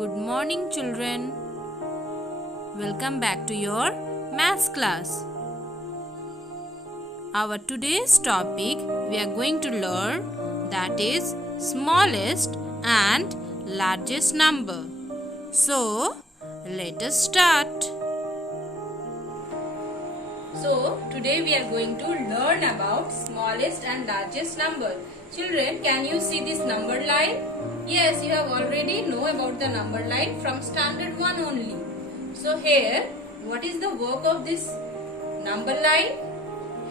Good morning, children. Welcome back to your maths class. Our today's topic we are going to learn, that is smallest and largest number. So, let us start. So, today we are going to learn about smallest and largest number. Children, can you see this number line? Yes, you have already know about the number line from standard 1 only. So here, what is the work of this number line?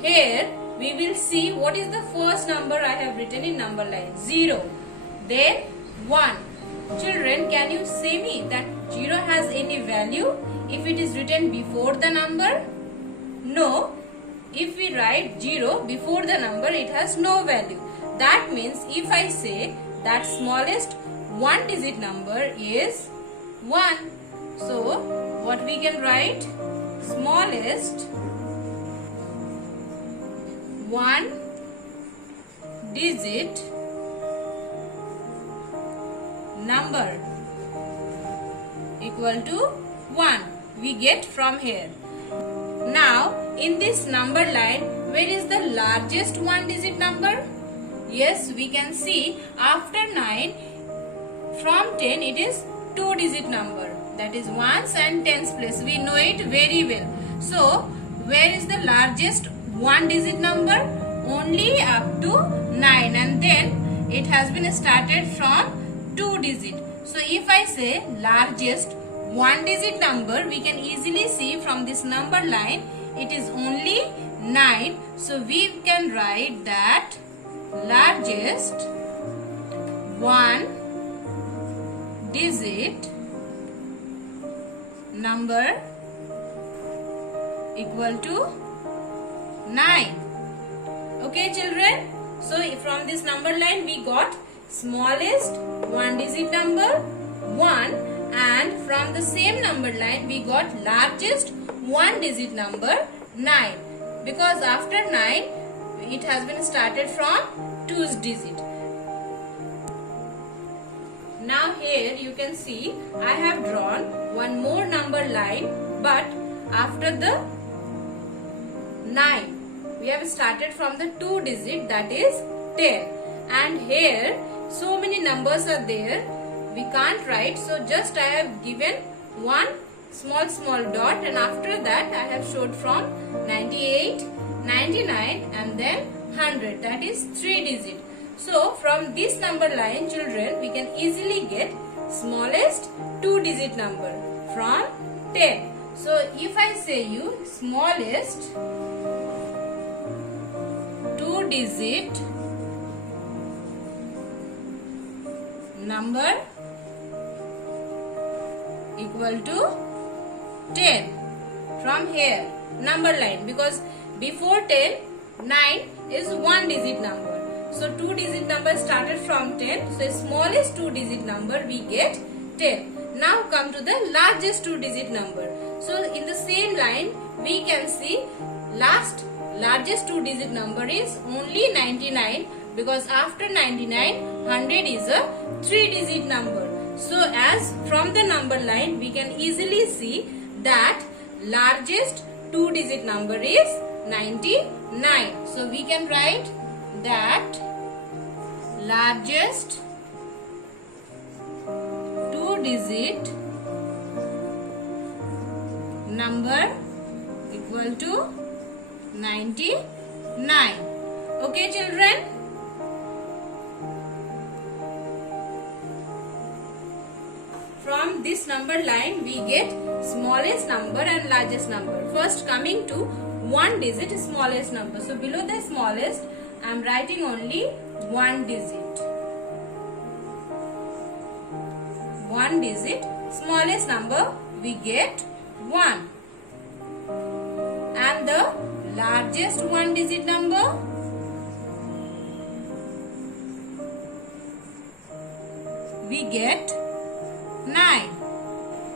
Here, we will see what is the first number I have written in number line. 0. Then 1. Children, can you say me that 0 has any value if it is written before the number? No. If we write 0 before the number, it has no value. That means if I say that smallest one digit number is 1. So, what we can write? Smallest one digit number equal to 1. We get from here. Now, in this number line, where is the largest one digit number? Yes, we can see after 9, from 10 it is 2 digit number. That is ones and tens place. We know it very well. So, where is the largest one digit number? Only up to 9, and then it has been started from 2 digit. So, if I say largest one digit number, we can easily see from this number line it is only 9. So, we can write that largest one digit number equal to 9. Okay, children? So, from this number line we got smallest one digit number 1, and from the same number line we got largest one digit number 9, because after 9 it has been started from 2's digit. Now here you can see I have drawn one more number line, but after the 9 we have started from the 2 digit, that is 10, and here so many numbers are there, we can't write, so just I have given one small dot, and after that I have showed from 98, 99 and then 100, that is 3 digit. So from this number line, children, we can easily get smallest 2 digit number from 10. So if I say you smallest 2 digit number equal to 10 from here number line, because before 10 9 is one digit number, so 2 digit number started from 10, so smallest 2 digit number we get 10. Now come to the largest 2 digit number. So in the same line we can see largest 2 digit number is only 99, because after 99 100 is a 3 digit number. So as from the number line we can easily see that largest 2 digit number is 99. So we can write that largest 2 digit number equal to 99. Okay, children? From this number line we get smallest number and largest number. First coming to one digit smallest number. So below the smallest I am writing only one digit. One digit smallest number we get 1. And the largest one digit number we get 9.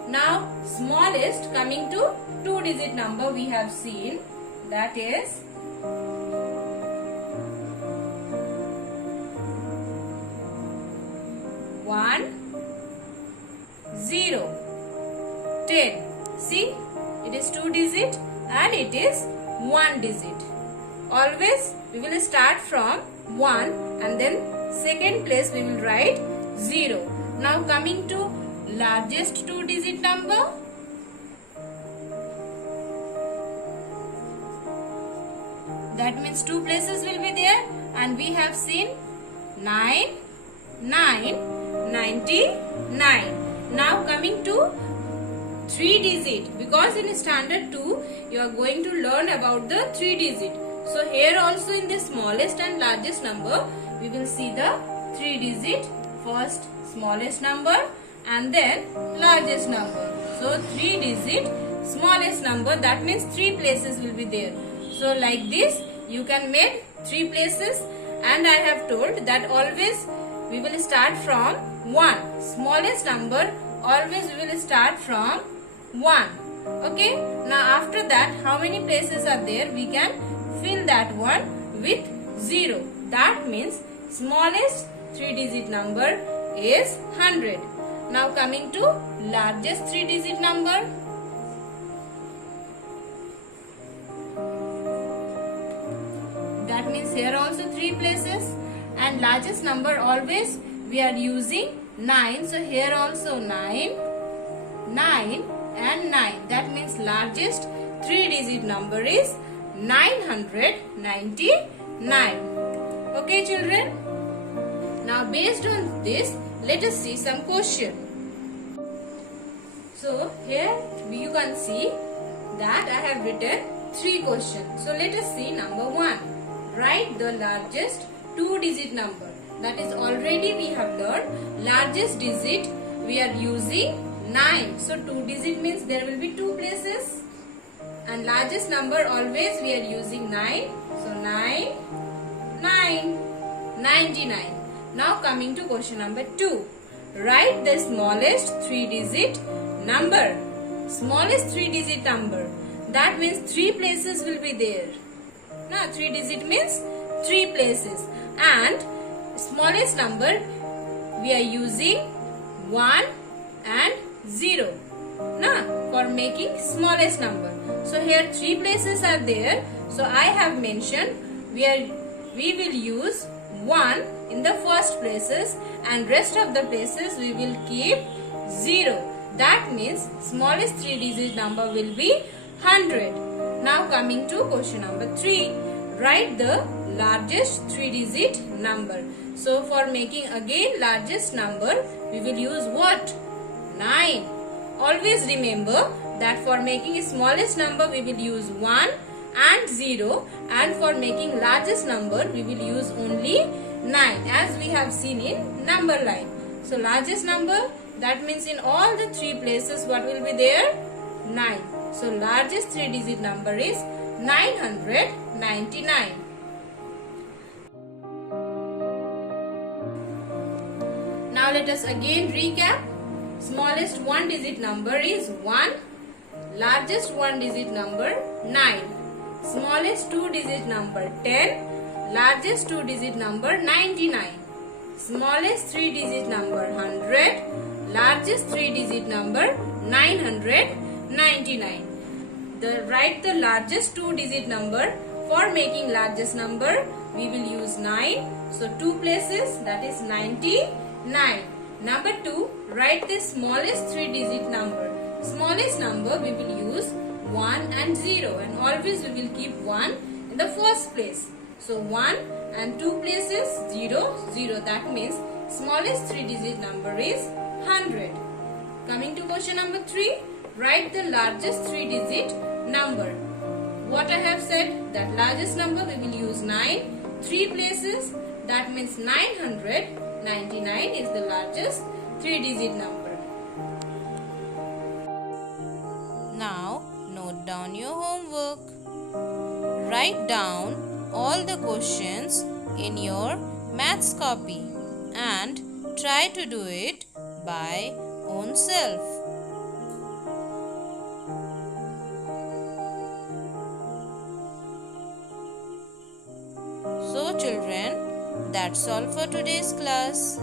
Now smallest coming to 2 digit number we have seen, that is 1, 0, 10. See, it is 2 digit and it is 1 digit. Always we will start from 1 and then second place we will write 0. Now coming to largest 2 digit number. That means 2 places will be there and we have seen 9, 9, 99. Now coming to 3 digit, because in standard 2 you are going to learn about the 3 digit. So here also in the smallest and largest number we will see the 3 digit, first smallest number and then largest number. So 3 digit smallest number, that means 3 places will be there. So like this you can make 3 places, and I have told that always we will start from 1. Smallest number always we will start from 1. Okay. Now after that how many places are there, we can fill that one with 0. That means smallest 3 digit number is 100. Now coming to largest 3 digit number. That means here also 3 places, and largest number always we are using 9. So here also 9, 9 and 9. That means largest 3 digit number is 999. Okay children. Now based on this, let us see some question. So here you can see that I have written 3 questions. So let us see number 1. Write the largest 2 digit number. That is already we have learned largest digit we are using 9. So 2 digit means there will be 2 places. And largest number always we are using 9. So 9, 9, 99. Now coming to question number 2. Write the smallest 3 digit number. Smallest 3 digit number. That means 3 places will be there. Now 3 digit means 3 places. And smallest number we are using 1 and 0. Now for making smallest number. So here 3 places are there. So I have mentioned we will use 1 in the first places and rest of the places we will keep 0. That means smallest 3 digit number will be 100. Now coming to question number 3. Write the largest 3 digit number. So for making again largest number we will use what? 9. Always remember that for making smallest number we will use 1 and 0, and for making largest number we will use only 9 as we have seen in number line. So largest number, that means in all the 3 places what will be there? 9. So largest 3 digit number is 999. Now let us again recap. Smallest 1 digit number is 1. Largest 1 digit number 9. Smallest 2 digit number 10. Largest 2 digit number 99. Smallest 3 digit number 100. Largest 3 digit number 999. Write the largest 2 digit number. For making largest number we will use 9. So 2 places, that is 99. Number 2, write the smallest 3 digit number. Smallest number we will use 1 and 0, and always we will keep 1 in the first place. So 1 and 2 places 0, 0. That means smallest 3 digit number is 100. Coming to question number 3, write the largest 3 digit number. What I have said, that largest number we will use 9, 3 places. That means 999 is the largest 3 digit number. Now note down your homework. Write down all the questions in your maths copy and try to do it by own self. So children, that's all for today's class.